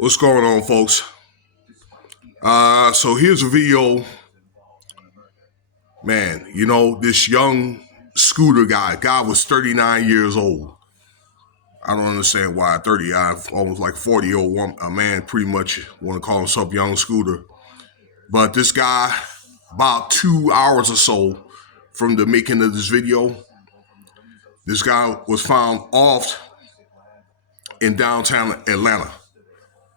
What's going on, folks? So here's a video, man. This young scooter guy was 39 years old. I don't understand why 30, almost like 40-year-old woman, a man pretty much want to call himself young scooter. But this guy, about 2 hours or so from the making of this video, this guy was found off in downtown Atlanta.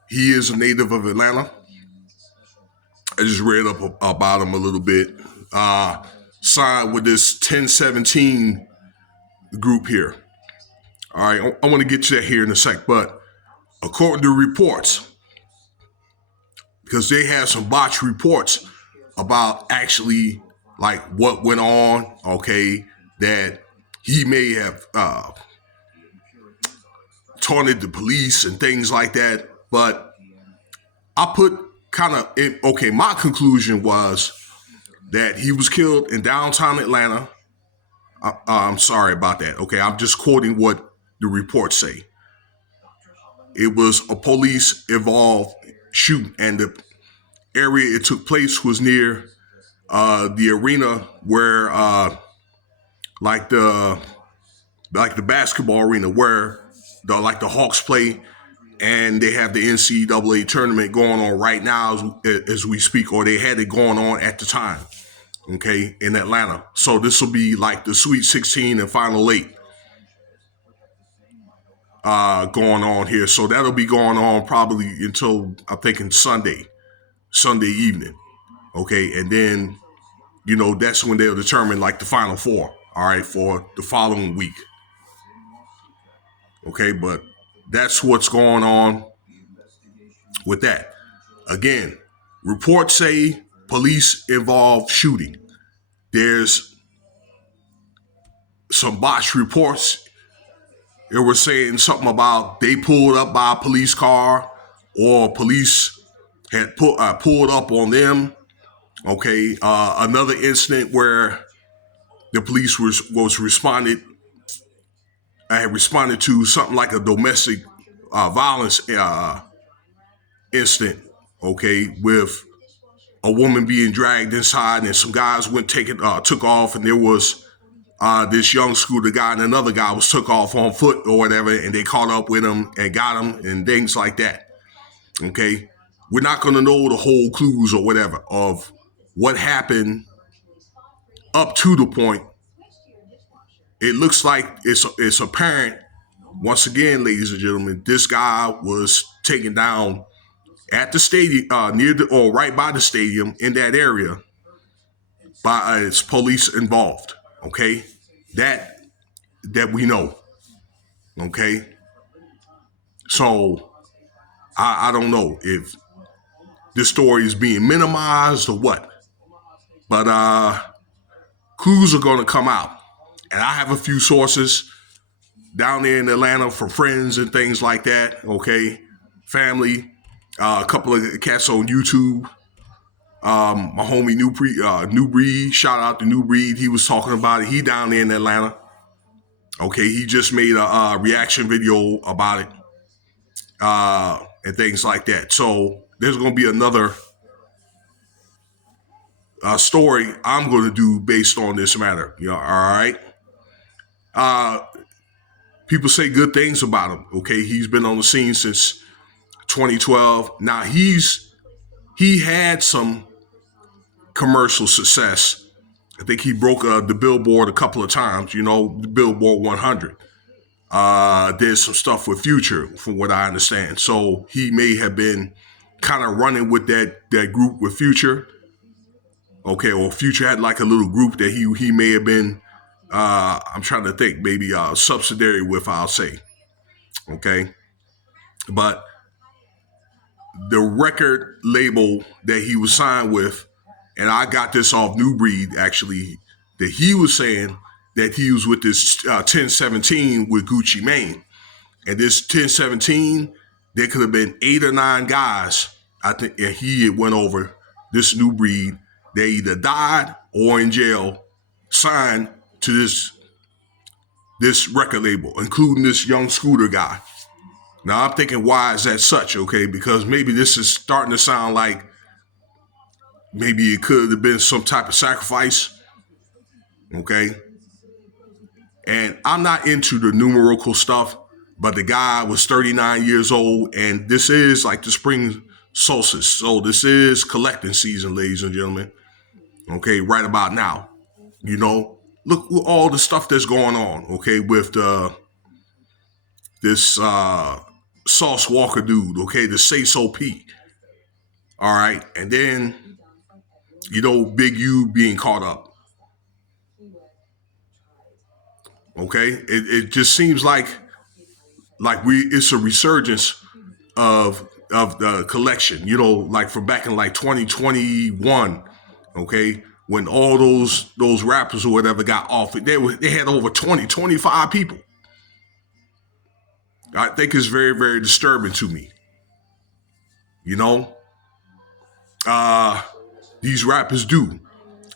He is a native of Atlanta. I just read up about him a little bit. Signed with this 1017 group here. All right, I want to get to that here in a sec, but according to reports, because they have some botched reports about actually like what went on, okay, that he may have taunted the police and things like that. But I put my conclusion was that he was killed in downtown Atlanta. I'm sorry about that. Okay, I'm just quoting what the reports say. It was a police involved shoot, and the area it took place was near the arena where like the basketball arena where the Hawks play, and they have the NCAA tournament going on right now as we speak, or they had it going on at the time, okay, in Atlanta. So this will be like the Sweet 16 and Final 8 going on here. So that'll be going on probably until, I'm thinking, Sunday evening, okay? And then, that's when they'll determine like the Final Four, all right, for the following week. Okay, but that's what's going on with that. Again, reports say police involved shooting. There's some botched reports. They were saying something about they pulled up by a police car, or police had pulled up on them. Okay, another incident where the police had responded to something like a domestic violence incident. Okay, with a woman being dragged inside, and some guys took off, and there was this young scooter guy and another guy was took off on foot or whatever, and they caught up with him and got him and things like that. Okay, we're not going to know the whole clues or whatever of what happened up to the point. It looks like it's apparent, once again, ladies and gentlemen, this guy was taken down at the stadium, right by the stadium in that area, by its police involved. Okay, that we know. Okay, so I don't know if this story is being minimized or what, but clues are going to come out, and I have a few sources down there in Atlanta from friends and things like that. Okay, family, a couple of cats on YouTube. My homie New Breed, shout out to New Breed. He was talking about it. He down there in Atlanta. Okay, he just made a reaction video about it and things like that. So there's going to be another story I'm going to do based on this matter. All right. People say good things about him. Okay, he's been on the scene since 2012. Now he had some commercial success. I think he broke the Billboard a couple of times, the Billboard 100. Did some stuff with Future, from what I understand. So he may have been kind of running with that group with Future. Okay, or Future had like a little group that he may have been, I'm trying to think, maybe subsidiary with, I'll say. Okay, but the record label that he was signed with, and I got this off New Breed actually, that he was saying that he was with this 1017 with Gucci Mane. And this 1017, there could have been 8 or 9 guys, I think, and he went over this New Breed. They either died or in jail, signed to this record label, including this young scooter guy. Now I'm thinking, why is that such? Okay, because maybe this is starting to sound like maybe it could have been some type of sacrifice. Okay, and I'm not into the numerical stuff, but the guy was 39 years old, and this is like the spring solstice. So this is collecting season, ladies and gentlemen. Okay, right about now. You know, look at all the stuff that's going on. Okay, with this Sauce Walker dude. Okay, the Say So P. All right, and then Big U being caught up. Okay, it just seems like it's a resurgence of the collection. Like from back in like 2021. Okay, when all those rappers or whatever got off, they had over 25 people. I think it's very, very disturbing to me. You know, uh, these rappers do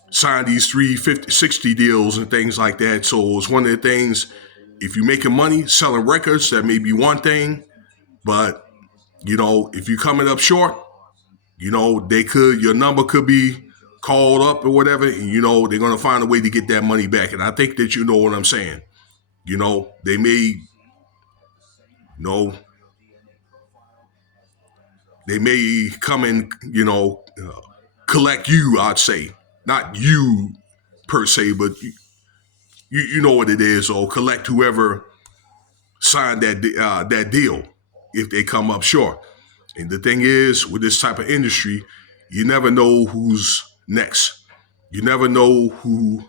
sign these 350, 60 deals and things like that. So it's one of the things. If you're making money selling records, that may be one thing, but if you're coming up short, your number could be called up or whatever, and they're gonna find a way to get that money back. And I think that you know what I'm saying. They may, they may come and collect you. I'd say not you per se, but you know what it is, or collect whoever signed that deal if they come up short. And the thing is, with this type of industry, you never know who's next. You never know who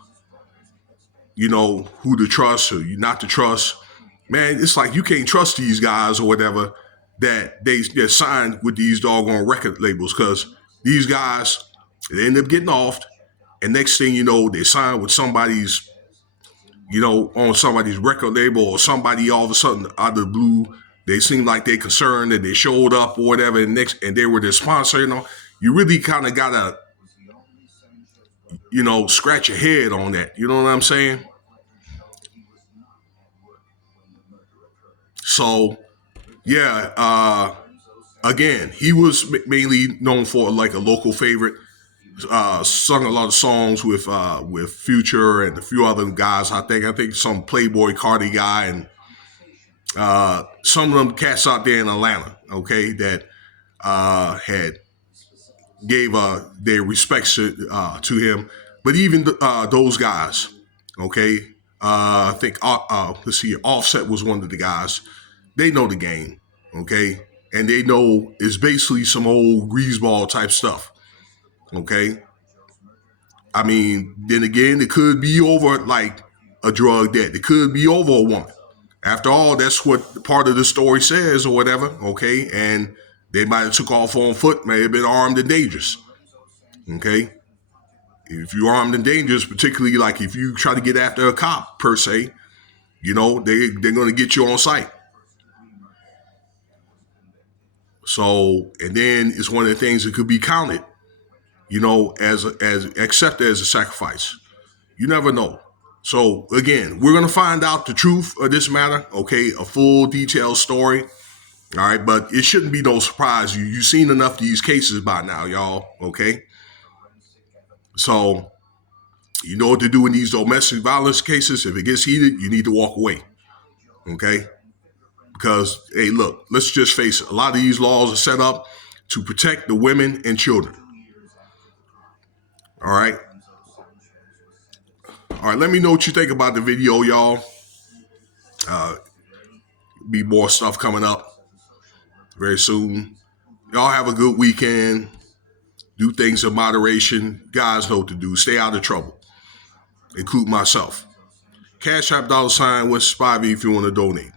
to trust or not to trust. Man, it's like you can't trust these guys or whatever that they're signed with these doggone record labels, because these guys, they end up getting off, and next thing you know, they sign with somebody's, on somebody's record label, or somebody all of a sudden out of the blue, they seem like they're concerned and they showed up or whatever, and they were their sponsor. You really kind of gotta, scratch your head on that. You know what I'm saying? So, yeah, again, he was mainly known for like a local favorite. Sung a lot of songs with Future and a few other guys. I think some Playboy Cardi guy, and some of them cats out there in Atlanta. Okay, that had gave their respects to him. But even those guys, okay, I think let's see, Offset was one of the guys. They know the game, okay, and they know it's basically some old greaseball type stuff, okay. I mean, then again, it could be over like a drug debt. It could be over a woman. After all, that's what part of the story says or whatever, okay? And they might have took off on foot, may have been armed and dangerous, okay? If you're armed and dangerous, particularly like if you try to get after a cop per se, they're going to get you on sight. So, and then it's one of the things that could be counted, as accepted as a sacrifice. You never know. So again, we're gonna find out the truth of this matter. Okay, a full detailed story. All right, but it shouldn't be no surprise. You've seen enough of these cases by now, y'all. Okay, so you know what to do in these domestic violence cases. If it gets heated, you need to walk away. Okay, because hey, look, let's just face it. A lot of these laws are set up to protect the women and children. All right. All right, let me know what you think about the video, y'all. Be more stuff coming up very soon. Y'all have a good weekend. Do things in moderation. Guys know what to do. Stay out of trouble, include myself. Cash App $West Spivey if you want to donate.